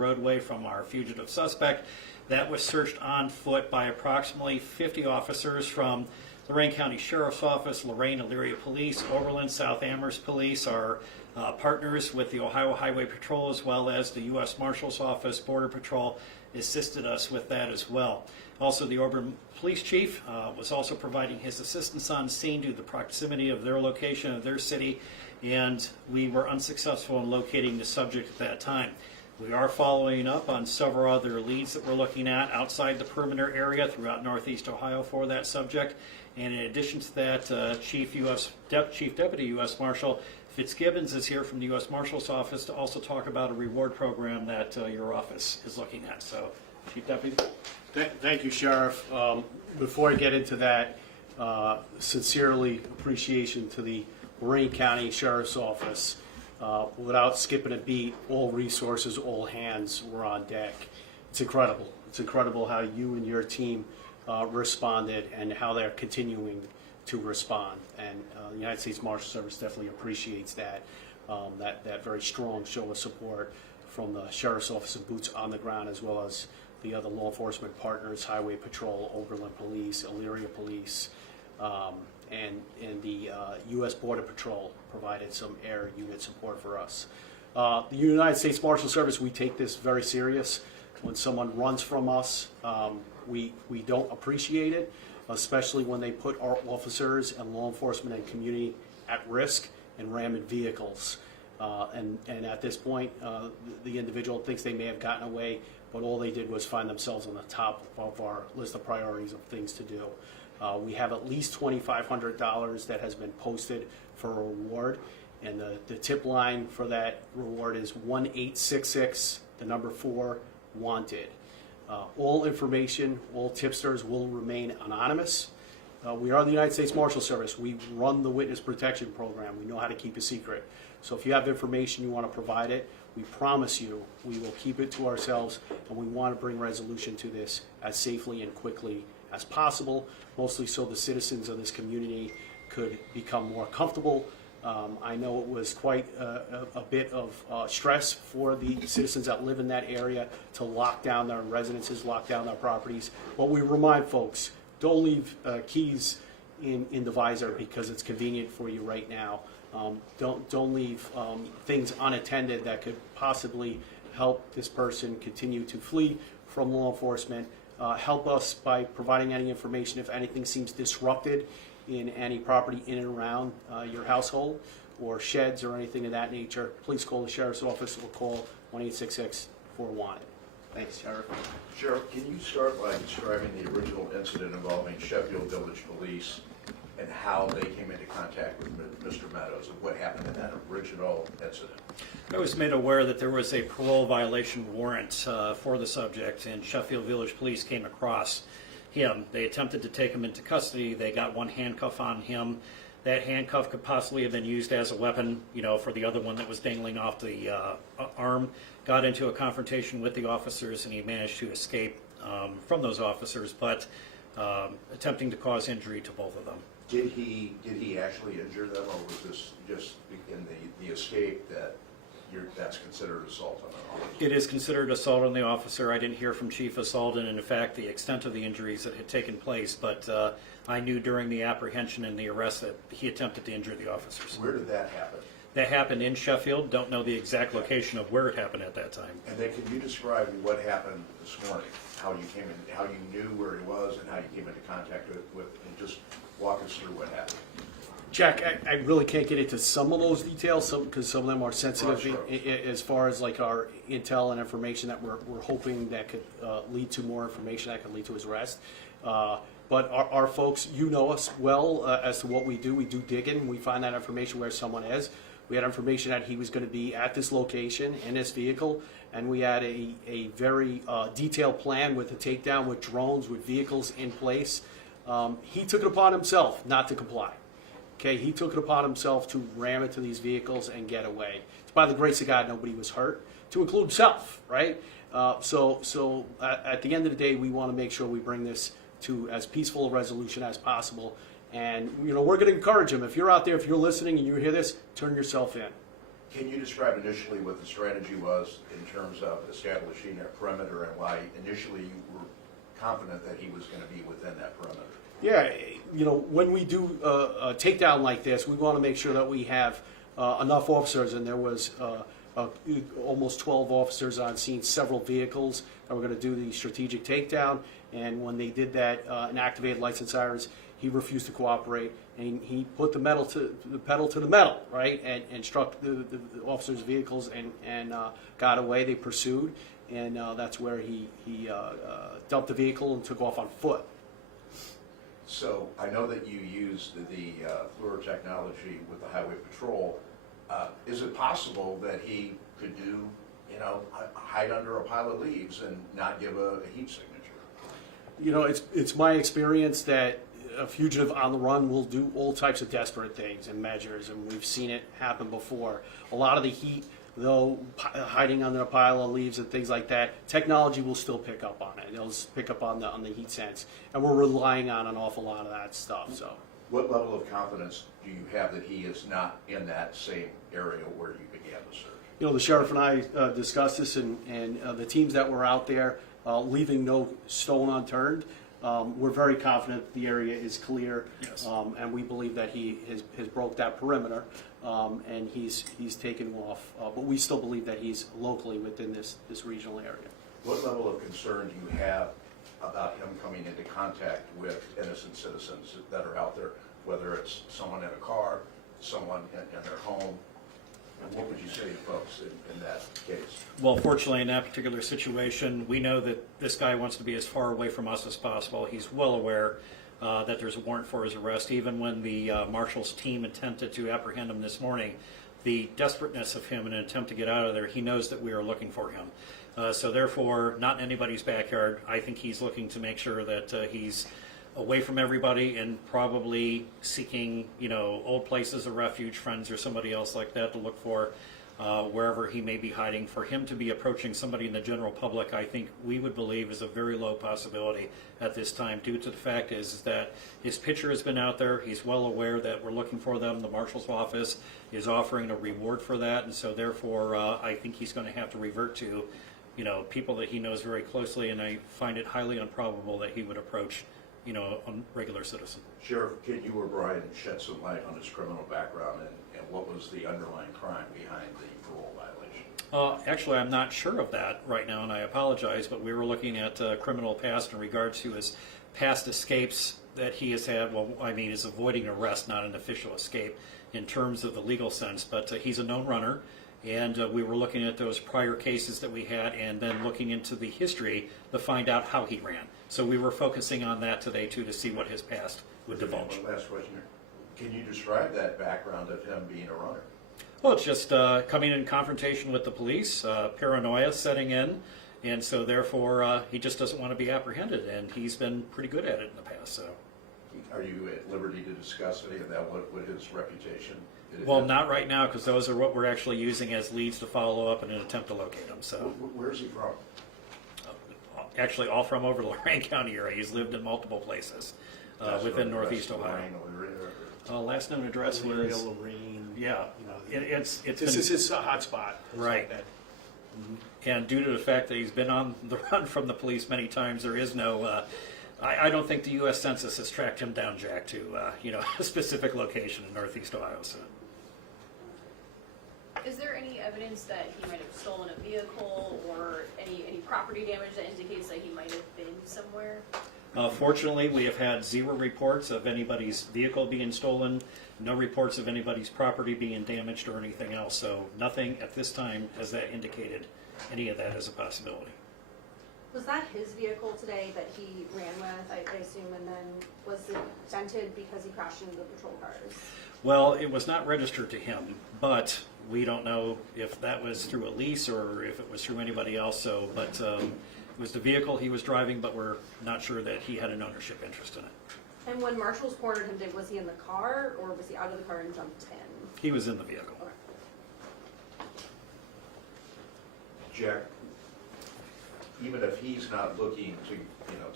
roadway from our fugitive suspect. That was searched on foot by approximately 50 officers from Lorain County Sheriff's Office, Lorain Elyria Police, Overland South Amherst Police, our partners with the Ohio Highway Patrol, as well as the U.S. Marshal's Office, Border Patrol, assisted us with that as well. Also, the Auburn Police Chief was also providing his assistance on scene due to the proximity of their location, of their city, and we were unsuccessful in locating the subject at that time. We are following up on several other leads that we're looking at outside the perimeter area throughout Northeast Ohio for that subject. And in addition to that, Chief Deputy U.S. Marshal Fitzgibbons is here from the U.S. Marshal's Office to also talk about a reward program that your office is looking at. So, Chief Deputy. Thank you, Sheriff. Before I get into that, sincerely appreciation to the Lorain County Sheriff's Office. Without skipping a beat, all resources, all hands were on deck. It's incredible. It's incredible how you and your team responded and how they're continuing to respond. And the United States Marshal Service definitely appreciates that, that very strong show of support from the Sheriff's Office and boots on the ground, as well as the other law enforcement partners, Highway Patrol, Overland Police, Elyria Police, and the U.S. Border Patrol provided some air unit support for us. The United States Marshal Service, we take this very serious. When someone runs from us, we don't appreciate it, especially when they put our officers and law enforcement and community at risk in rammed vehicles. And at this point, the individual thinks they may have gotten away, but all they did was find themselves on the top of our list of priorities of things to do. We have at least $2,500 that has been posted for a reward, and the tip line for that reward is 1866, the number 4, wanted. All information, all tipsters will remain anonymous. We are the United States Marshal Service. We run the Witness Protection Program. We know how to keep a secret. So if you have information you want to provide it, we promise you we will keep it to ourselves, and we want to bring resolution to this as safely and quickly as possible, mostly so the citizens of this community could become more comfortable. I know it was quite a bit of stress for the citizens that live in that area to lock down their residences, lock down their properties. But we remind folks, don't leave keys in the visor because it's convenient for you right now. Don't leave things unattended that could possibly help this person continue to flee from law enforcement. Help us by providing any information if anything seems disrupted in any property in and around your household or sheds or anything of that nature. Please call the Sheriff's Office or call 1-866-4-WANTED. Thanks, Sheriff. Sheriff, can you start by describing the original incident involving Sheffield Village Police and how they came into contact with Mr. Meadows and what happened in that original incident? I was made aware that there was a parole violation warrant for the subject, and Sheffield Village Police came across him. They attempted to take him into custody. They got one handcuff on him. That handcuff could possibly have been used as a weapon, for the other one that was dangling off the arm. Got into a confrontation with the officers, and he managed to escape from those officers, but attempting to cause injury to both of them. Did he actually injure them, or was this just in the escape that's considered assault on an officer? It is considered assault on the officer. I didn't hear from Chief Assaulton, and in fact, the extent of the injuries that had taken place, but I knew during the apprehension and the arrest that he attempted to injure the officers. Where did that happen? That happened in Sheffield. Don't know the exact location of where it happened at that time. And then can you describe what happened this morning? How you came in, how you knew where he was, and how you came into contact with and just walk us through what happened. Jack, I really can't get into some of those details because some of them are sensitive as far as like our intel and information that we're hoping that could lead to more information that could lead to his arrest. But our folks, us well as to what we do. We do digging. We find that information where someone is. We had information that he was going to be at this location in this vehicle, and we had a very detailed plan with a takedown, with drones, with vehicles in place. He took it upon himself not to comply. Okay, he took it upon himself to ram into these vehicles and get away. It's by the grace of God nobody was hurt, to include himself, right? So at the end of the day, we want to make sure we bring this to as peaceful a resolution as possible. And we're going to encourage him. If you're out there, if you're listening and you hear this, turn yourself in. Can you describe initially what the strategy was in terms of establishing a perimeter and why initially you were confident that he was going to be within that perimeter? Yeah, when we do a takedown like this, we want to make sure that we have enough officers, and there was almost 12 officers on scene, several vehicles that were going to do the strategic takedown. And when they did that and activated lights and sirens, he refused to cooperate, and he put the pedal to the metal, right, and struck the officers' vehicles and got away. They pursued, and that's where he dumped the vehicle and took off on foot. So I know that you used the FLUR technology with the Highway Patrol. Is it possible that he could do, hide under a pile of leaves and not give a heat signature? It's my experience that a fugitive on the run will do all types of desperate things and measures, and we've seen it happen before. A lot of the heat, though, hiding under a pile of leaves and things like that, technology will still pick up on it. It'll pick up on the heat sense, and we're relying on an awful lot of that stuff. So, what level of confidence do you have that he is not in that same area where you began the search? The sheriff and I discussed this, and the teams that were out there, leaving no stone unturned. We're very confident the area is clear, Yes. And we believe that he has broke that perimeter, and he's taken off. But we still believe that he's locally within this regional area. What level of concern do you have about him coming into contact with innocent citizens that are out there, whether it's someone in a car, someone in their home? And what would you say to folks in that case? Well, fortunately, in that particular situation, we know that this guy wants to be as far away from us as possible. He's well aware that there's a warrant for his arrest. Even when the marshal's team attempted to apprehend him this morning, the desperateness of him in an attempt to get out of there, he knows that we are looking for him. So therefore, not in anybody's backyard. I think he's looking to make sure that he's away from everybody and probably seeking, old places of refuge, friends or somebody else like that to look for wherever he may be hiding. For him to be approaching somebody in the general public, I think we would believe is a very low possibility at this time, due to the fact is that his picture has been out there. He's well aware that we're looking for them. The marshal's office is offering a reward for that, and so therefore I think he's going to have to revert to, people that he knows very closely, and I find it highly improbable that he would approach a regular citizen. Sheriff, can you or Brian shed some light on his criminal background and what was the underlying crime behind the parole violation? Actually, I'm not sure of that right now, and I apologize, but we were looking at criminal past in regards to his past escapes that he has had. Well, I mean, is avoiding arrest, not an official escape in terms of the legal sense, but he's a known runner. And we were looking at those prior cases that we had and then looking into the history to find out how he ran. So we were focusing on that today, too, to see what his past would divulge. One last question here. Can you describe that background of him being a runner? Well, it's just coming in confrontation with the police, paranoia setting in, and so therefore he just doesn't want to be apprehended, and he's been pretty good at it in the past. So, Are you at liberty to discuss any of that? What his reputation? Well, not right now, because those are what we're actually using as leads to follow up in an attempt to locate him. So, Where's he from? Actually, all from over the Lorain County area. He's lived in multiple places within Northeast Ohio. Last known address was Lorraine. yeah. It's This been, is his hot spot. Right. And due to the fact that he's been on the run from the police many times, there is no. I don't think the U.S. Census has tracked him down, Jack, to a specific location in Northeast Ohio. So. Is there any evidence that he might have stolen a vehicle or any property damage that indicates that he might have been somewhere? Fortunately, we have had 0 reports of anybody's vehicle being stolen, no reports of anybody's property being damaged or anything else. So nothing at this time has that indicated any of that as a possibility. Was that his vehicle today that he ran with, I assume, and then was it dented because he crashed into the patrol cars? Well, it was not registered to him, but we don't know if that was through a lease or if it was through anybody else. So, but it was the vehicle he was driving, but we're not sure that he had an ownership interest in it. And when marshals cornered him, was he in the car or was he out of the car and jumped in? He was in the vehicle. Okay. Jack, even if he's not looking to,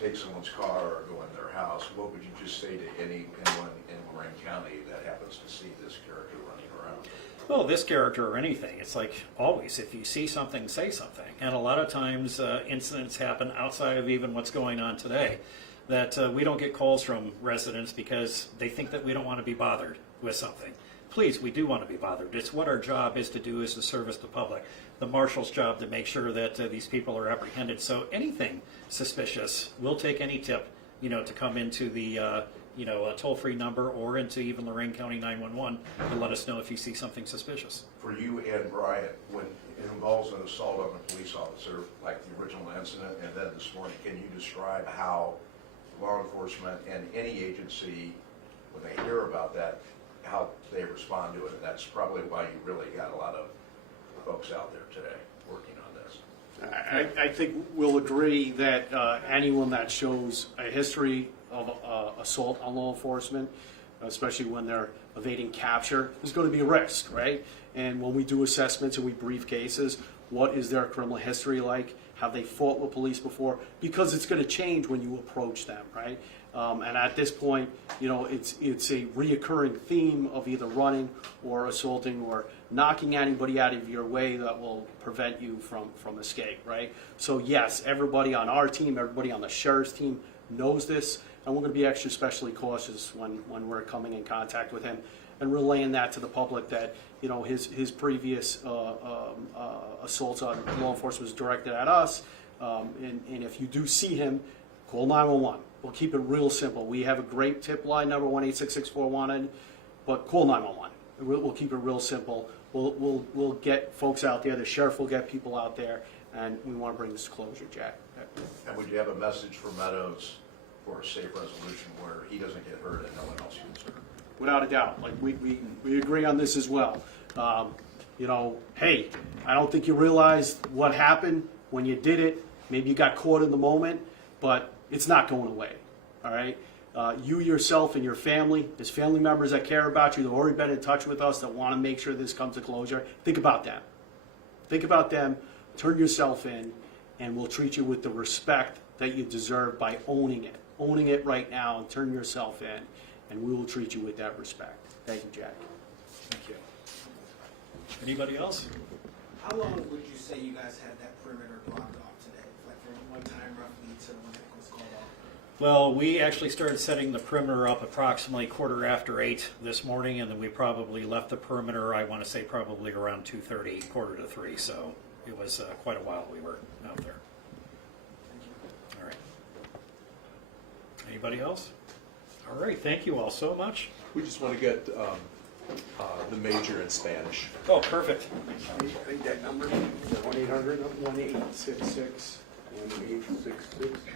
take someone's car or go in their house, what would you just say to anyone in Lorraine County that happens to see this character running around? Well, this character or anything, it's like always, if you see something, say something. And a lot of times incidents happen outside of even what's going on today, that we don't get calls from residents because they think that we don't want to be bothered with something. Please, we do want to be bothered. It's what our job is to do, is to service the public. The marshal's job to make sure that these people are apprehended. So anything suspicious, we'll take any tip, to come into the a toll-free number or into even Lorraine County 911 to let us know if you see something suspicious. For you and Brian, when it involves an assault on a police officer, like the original incident and then this morning, can you describe how law enforcement and any agency, when they hear about that, how they respond to it? And that's probably why you really got a lot of folks out there today working on this. I think we'll agree that anyone that shows a history of assault on law enforcement, especially when they're evading capture, is going to be a risk, right? And when we do assessments and we brief cases, what is their criminal history like? Have they fought with police before? Because it's going to change when you approach them, right? And at this point, it's a reoccurring theme of either running or assaulting or knocking anybody out of your way that will prevent you from escape, right? So yes, everybody on our team, everybody on the sheriff's team knows this, and we're going to be extra especially cautious when we're coming in contact with him and relaying that to the public that his previous assaults on law enforcement was directed at us, and if you do see him, call 911. We'll keep it real simple. We have a great tip line, number 1-866-4-WANTED, but call 911. We'll keep it real simple. We'll get folks out there. The sheriff will get people out there, and we want to bring this to closure, Jack. And would you have a message for Meadows for a safe resolution where he doesn't get hurt and no one else gets hurt? Without a doubt. Like we agree on this as well. Hey, I don't think you realized what happened when you did it. Maybe you got caught in the moment, but it's not going away. All right. You yourself and your family, there's family members that care about you, that have already been in touch with us, that want to make sure this comes to closure. Think about them. Think about them. Turn yourself in, and we'll treat you with the respect that you deserve by owning it. Owning it right now and turn yourself in, and we will treat you with that respect. Thank you, Jack. Thank you. Anybody else? How long would you say you guys had that perimeter blocked off today? Like from one time roughly to when it was called off? Well, we actually started setting the perimeter up approximately 8:15 this morning, and then we probably left the perimeter, I want to say probably around 2:30, 2:45, so it was quite a while we were out there. All right. Anybody else? All right, thank you all so much. We just want to get the major in Spanish. Oh, perfect. I think that number, 1-800-1866-1866.